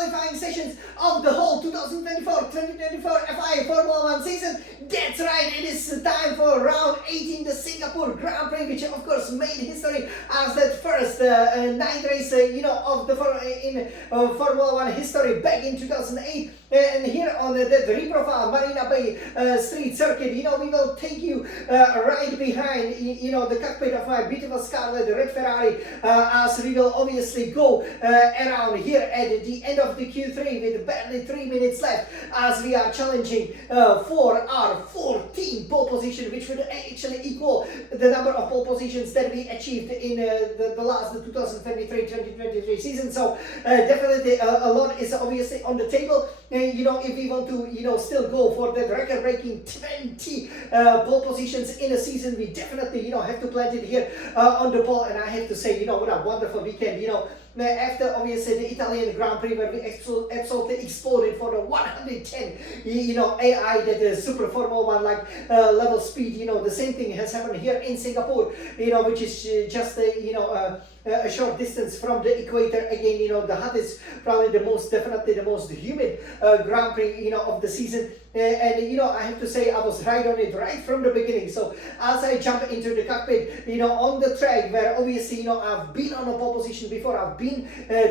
qualifying sessions of the whole 2024 FIA Formula 1 season. That's right, it is time for round 18, the Singapore Grand Prix, which of course made history as that first night race, of the Formula 1 history back in 2008. And here on the reprofile Marina Bay Street Circuit, we will take you right behind, the cockpit of my beautiful Scarlet Red Ferrari, as we will obviously go around here at the end of the Q3 with barely 3 minutes left, as we are challenging for our 14th pole position, which would actually equal the number of pole positions that we achieved in the last 2023-2023 season. So definitely a lot is obviously on the table. If we want to, still go for that record-breaking 20 pole positions in a season, we definitely, have to plant it here on the pole. And I have to say, what a wonderful weekend, after obviously the Italian Grand Prix, where we absolutely exploded for the 110, AI, that is super Formula 1 like level speed. The same thing has happened here in Singapore, which is just a short distance from the equator. Again, the hottest, probably definitely the most humid Grand Prix, of the season. And I have to say, I was right on it right from the beginning. So as I jump into the cockpit, on the track, where obviously, I've been on a pole position before, I've been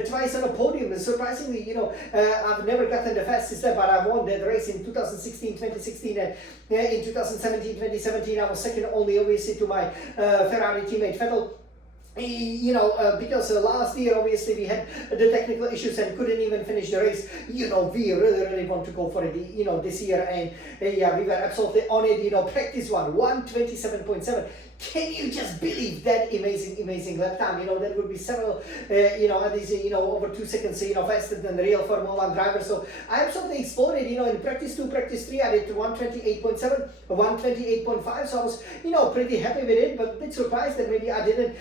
twice on a podium. And surprisingly, I've never gotten the fastest lap, but I won that race in 2016, 2016, and in 2017, 2017, I was second only obviously to my Ferrari teammate Vettel. Because last year obviously we had the technical issues and couldn't even finish the race. We really want to go for it, this year, and we were absolutely on it. Practice 127.7. Can you just believe that amazing lap time? That would be several, at least, over 2 seconds, faster than the real Formula 1 driver. So I absolutely exploded, in practice 2, practice 3, I did 128.7, 128.5. So I was, pretty happy with it, but a bit surprised that maybe I didn't,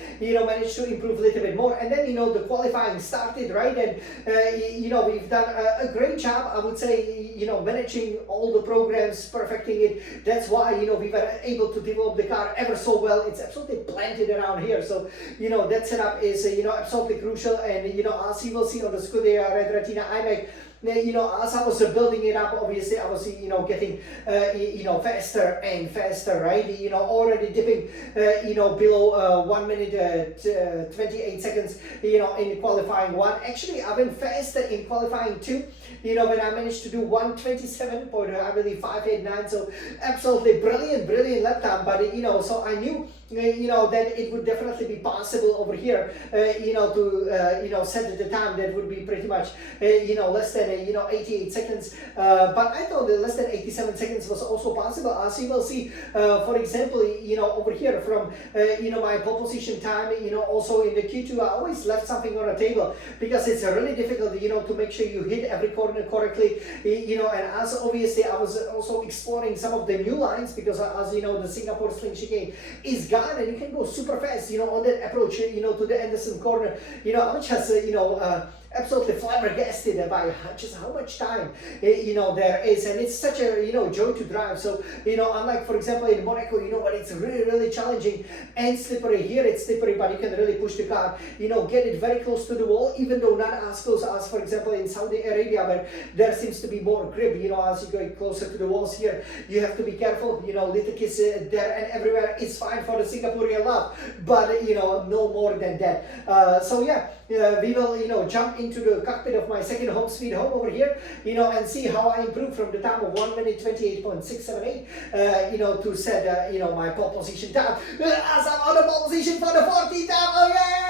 manage to improve a little bit more. And then, the qualifying started, right? And, we've done a great job, I would say, managing all the programs, perfecting it. That's why, we were able to develop the car ever so well. It's absolutely planted around here. So, that setup is, absolutely crucial. And, as you will see on the Scuderia Red Retina iMac, as I was building it up, obviously I was, getting, faster and faster, right? Already dipping, below 1 minute 28 seconds, in qualifying 1. Actually, I've been faster in qualifying 2. When I managed to do 127.589, so absolutely brilliant lap time. But so I knew that it would definitely be possible over here, to set the time that would be pretty much less than 88 seconds. But I thought that less than 87 seconds was also possible. As you will see, for example, over here from my pole position time, also in the Q2, I always left something on the table, because it's really difficult, to make sure you hit every corner correctly, and as obviously I was also exploring some of the new lines, because as the Singapore Sling Chicane is gone, and you can go super fast, on that approach, to the Anderson corner. I'm just, absolutely flabbergasted by just how much time there is, and it's such a joy to drive. So unlike for example in Monaco, when it's really challenging and slippery, here it's slippery, but you can really push the car, get it very close to the wall, even though not as close as for example in Saudi Arabia, where there seems to be more grip. As you go closer to the walls here, you have to be careful. Little kids there and everywhere is fine for the Singaporean love, but no more than that. So yeah, we will jump into the cockpit of my second home sweet home over here, and see how I improve from the time of 1 minute 28.678, to set my pole position time, as I'm on the pole position for the 14th time. Hooray!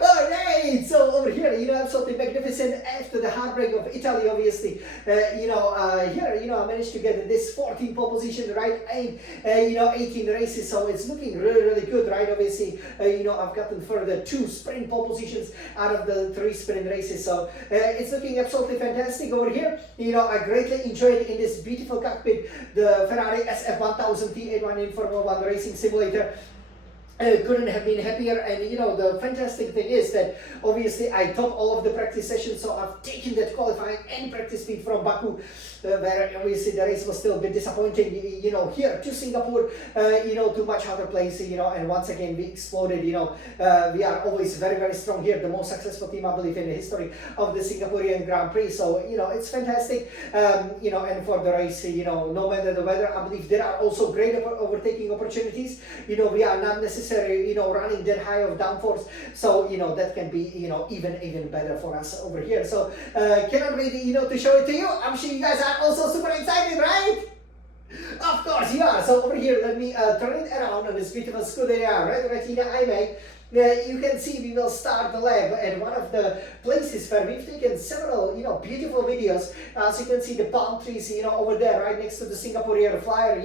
Alright, so over here, absolutely magnificent after the heartbreak of Italy, obviously. Here, I managed to get this 14th pole position, right, and 18 races, so it's looking really good, right? Obviously, I've gotten further 2 sprint pole positions out of the 3 sprint races, so it's looking absolutely fantastic over here. I greatly enjoyed in this beautiful cockpit the Ferrari SF1000 T81 in Formula 1 racing simulator. Couldn't have been happier. And the fantastic thing is that obviously I topped all of the practice sessions, so I've taken that qualifying and practice speed from Baku where obviously the race was still a bit disappointing, here to Singapore, to much harder place, and once again we exploded, we are always very, very strong here, the most successful team, I believe, in the history of the Singaporean Grand Prix. So, it's fantastic, and for the race, no matter the weather, I believe there are also great overtaking opportunities. We are not necessarily, running that high of downforce, so, that can be, even better for us over here. So, cannot wait, to show it to you. I'm sure you guys are also super excited, right? Of course you are. So over here, let me turn it around on this beautiful Scuderia Red Retina iMac. You can see we will start the lab at one of the places where we've taken several, beautiful videos. As you can see the palm trees, over there, right next to the Singaporean Flyer.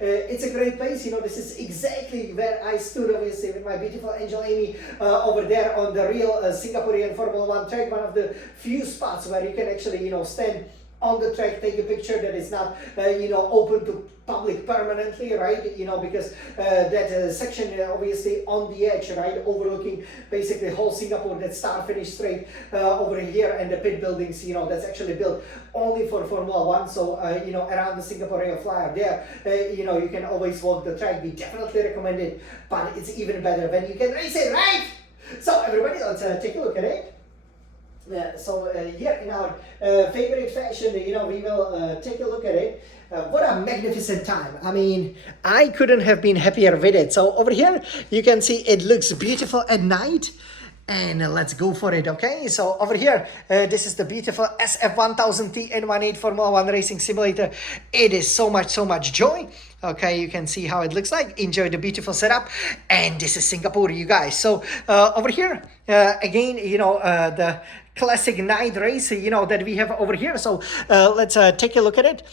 It's a great place. This is exactly where I stood, obviously, with my beautiful Angel Amy over there on the real Singaporean Formula 1 track. One of the few spots where you can actually, stand on the track, take a picture that is not, open to public permanently, right? Because that section obviously on the edge, right, overlooking basically whole Singapore, that start-finish straight over here, and the pit buildings, that's actually built only for Formula 1. So, around the Singaporean Flyer there, you can always walk the track. We definitely recommend it, but it's even better when you can race it, right? So everybody, let's take a look at it. Here in our favorite fashion, we will take a look at it. What a magnificent time. I mean, I couldn't have been happier with it. So over here, you can see it looks beautiful at night. And let's go for it, okay? So over here, this is the beautiful SF1000T N18 Formula 1 Racing Simulator. It is so much joy. Okay, you can see how it looks like. Enjoy the beautiful setup. And this is Singapore, you guys. So over here, again, the classic night race, that we have over here. So let's take a look at it.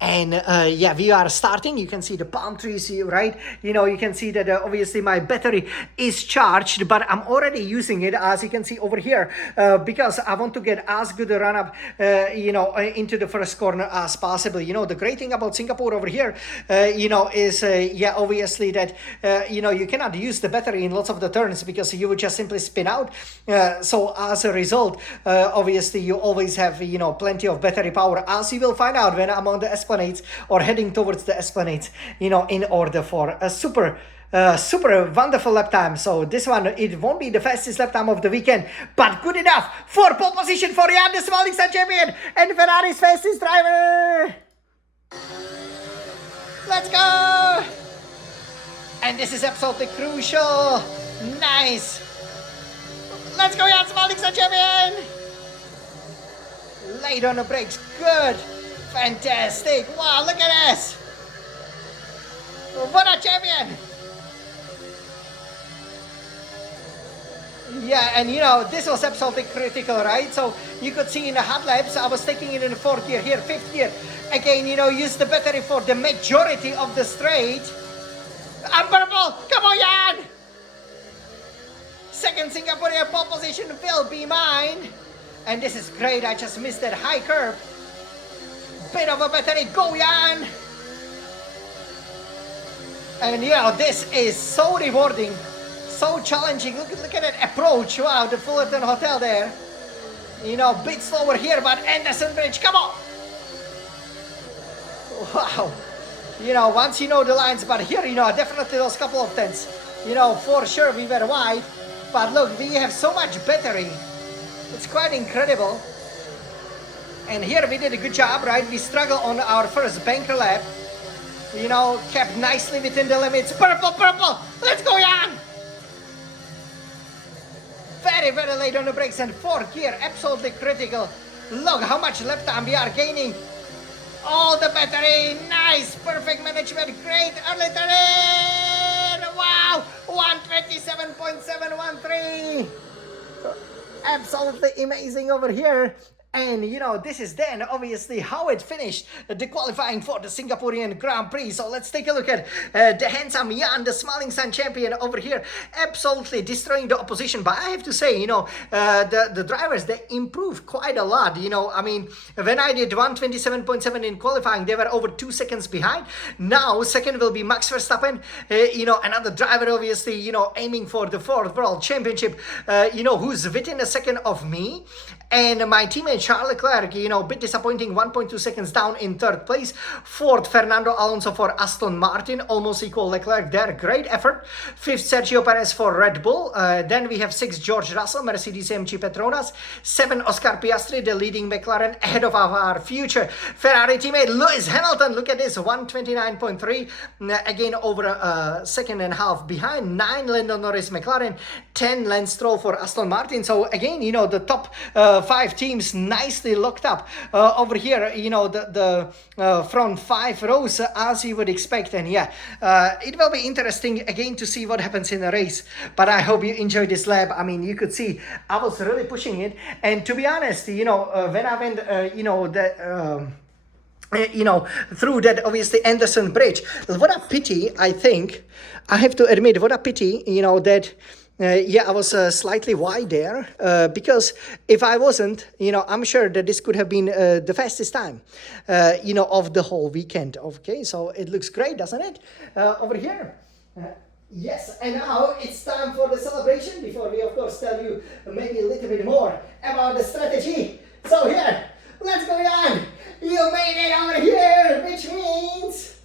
And yeah, we are starting. You can see the palm trees, right? You can see that obviously my battery is charged, but I'm already using it, as you can see over here, because I want to get as good a run up, into the first corner as possible. The great thing about Singapore over here, is, yeah, obviously that, you cannot use the battery in lots of the turns because you would just simply spin out. So as a result, obviously you always have, plenty of battery power, as you will find out when I'm on the Esplanades or heading towards the Esplanades, in order for a super wonderful lap time. So this one, it won't be the fastest lap time of the weekend, but good enough for pole position for Jan, the Smiling Sun champion and Ferrari's fastest driver. Let's go! And this is absolutely crucial. Nice. Let's go, Jan, Smiling Sun champion. Laid on the brakes. Good. Fantastic. Wow, look at this. What a champion. Yeah, and this was absolutely critical, right? So you could see in the hot laps, I was taking it in the fourth gear, here, fifth gear. Again, use the battery for the majority of the straight. I'm purple. Come on, Jan. Second Singaporean pole position will be mine. And this is great. I just missed that high curve. Bit of a battery, go Jan! And this is so rewarding, so challenging. Look at that approach. Wow, the Fullerton Hotel there. Bit slower here, but Anderson Bridge, come on! Wow. Once you know the lines, but here, definitely those couple of tenths. For sure we were wide, but look, we have so much battery. It's quite incredible. And here we did a good job, right? We struggled on our first banker lap. Kept nicely within the limits. Purple! Let's go, Jan! Very late on the brakes, and fourth gear, absolutely critical. Look how much lap time we are gaining. All the battery, nice, perfect management, great early turn. Wow, 127.713. Absolutely amazing over here. And this is then obviously how it finished the qualifying for the Singaporean Grand Prix. So let's take a look at the handsome Jan, the Smiling Sun champion over here, absolutely destroying the opposition. But I have to say, the drivers, they improved quite a lot. I mean, when I did 127.7 in qualifying, they were over 2 seconds behind. Now second will be Max Verstappen, another driver obviously, aiming for the 4th World Championship, who's within a second of me. And my teammate Charles Leclerc, bit disappointing, 1.2 seconds down in third place. Fourth, Fernando Alonso for Aston Martin, almost equal Leclerc there. Great effort. Fifth, Sergio Perez for Red Bull. Then we have sixth, George Russell, Mercedes-AMG Petronas. Seven, Oscar Piastri, the leading McLaren, ahead of our future Ferrari teammate Lewis Hamilton. Look at this, 129.3, again over a second and a half behind. 9, Lando Norris McLaren. 10, Lance Stroll for Aston Martin. So again, the top 5 teams nicely locked up over here. The front 5 rows, as you would expect. And yeah, it will be interesting again to see what happens in the race. But I hope you enjoyed this lap. I mean, you could see I was really pushing it. And to be honest, when I went, through that obviously Anderson Bridge, what a pity, I think, I have to admit, what a pity, that I was slightly wide there, because if I wasn't, I'm sure that this could have been the fastest time, of the whole weekend. Okay, so it looks great, doesn't it? Over here. Yes, and now it's time for the celebration, before we of course tell you maybe a little bit more about the strategy. So here, let's go on. You made it over here, which means,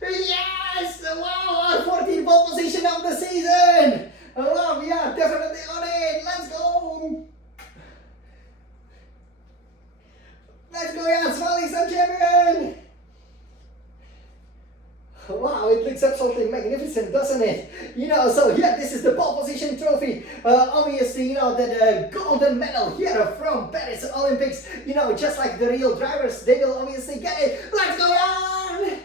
yes, wow, our 14th pole position of the season. Oh, we are definitely on it. Let's go. Let's go, Jan Smalling, champion. Wow, it looks absolutely magnificent, doesn't it? So yeah, this is the pole position trophy. Obviously, the golden medal here from Paris Olympics. Just like the real drivers, they will obviously get it. Let's go on!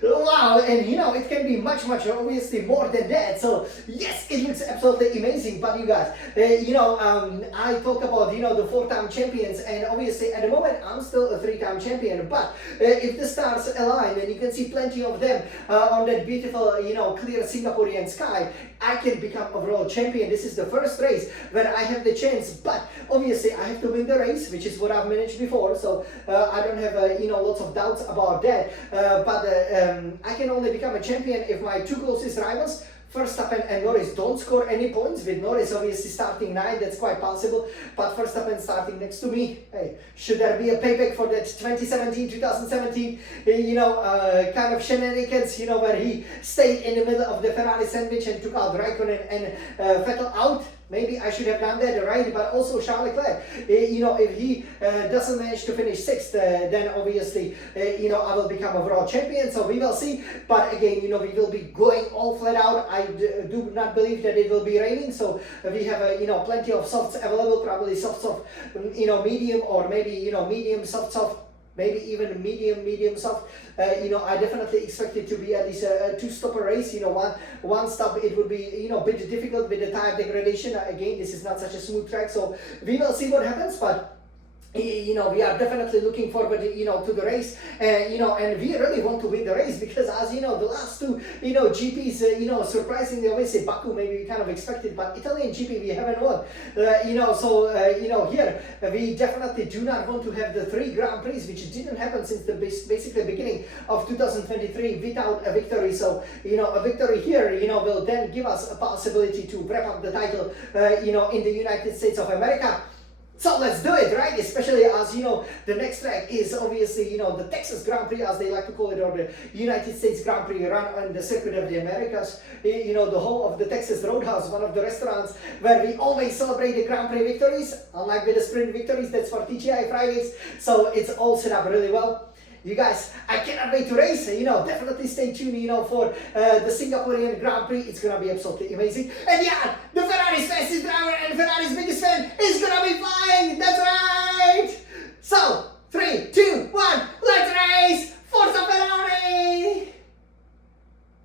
Wow, and it can be much obviously more than that. So yes, it looks absolutely amazing. But you guys, I talk about the 4-time champions, and obviously at the moment I'm still a 3-time champion. But if the stars align, and you can see plenty of them on that beautiful clear Singaporean sky, I can become overall champion. This is the first race where I have the chance, but obviously I have to win the race, which is what I've managed before. So I don't have lots of doubts about that. But I can only become a champion if my 2 closest rivals, Verstappen and Norris, don't score any points. With Norris obviously starting 9, that's quite possible. But Verstappen starting next to me, hey, should there be a payback for that 2017, kind of shenanigans, where he stayed in the middle of the Ferrari sandwich and took out Raikkonen and Vettel out? Maybe I should have done that, right? But also Charles Leclerc, if he doesn't manage to finish 6th, then obviously, I will become overall champion. So we will see. But again, we will be going all flat out. I do not believe that it will be raining. So we have, plenty of softs available, probably soft, medium, or maybe, medium, soft. Maybe even medium soft. I definitely expect it to be at least a 2-stopper race. One stop, it would be, a bit difficult with the tire degradation. Again, this is not such a smooth track, so we will see what happens. But we are definitely looking forward, to the race, and we really want to win the race, because as the last 2, GPs, surprisingly, obviously Baku maybe we kind of expected, but Italian GP we haven't won, here we definitely do not want to have the 3 Grand Prix, which didn't happen since the basically beginning of 2023 without a victory. So, a victory here, will then give us a possibility to wrap up the title, in the United States of America. So let's do it, right? Especially as, the next track is obviously, the Texas Grand Prix, as they like to call it, or the United States Grand Prix run on the Circuit of the Americas. The home of the Texas Roadhouse, one of the restaurants where we always celebrate the Grand Prix victories. Unlike with the sprint victories, that's for TGI Fridays. So it's all set up really well. You guys, I cannot wait to race. Definitely stay tuned, for the Singaporean Grand Prix. It's gonna be absolutely amazing. And yeah, the Ferrari's fastest driver and Ferrari's biggest fan is gonna be flying.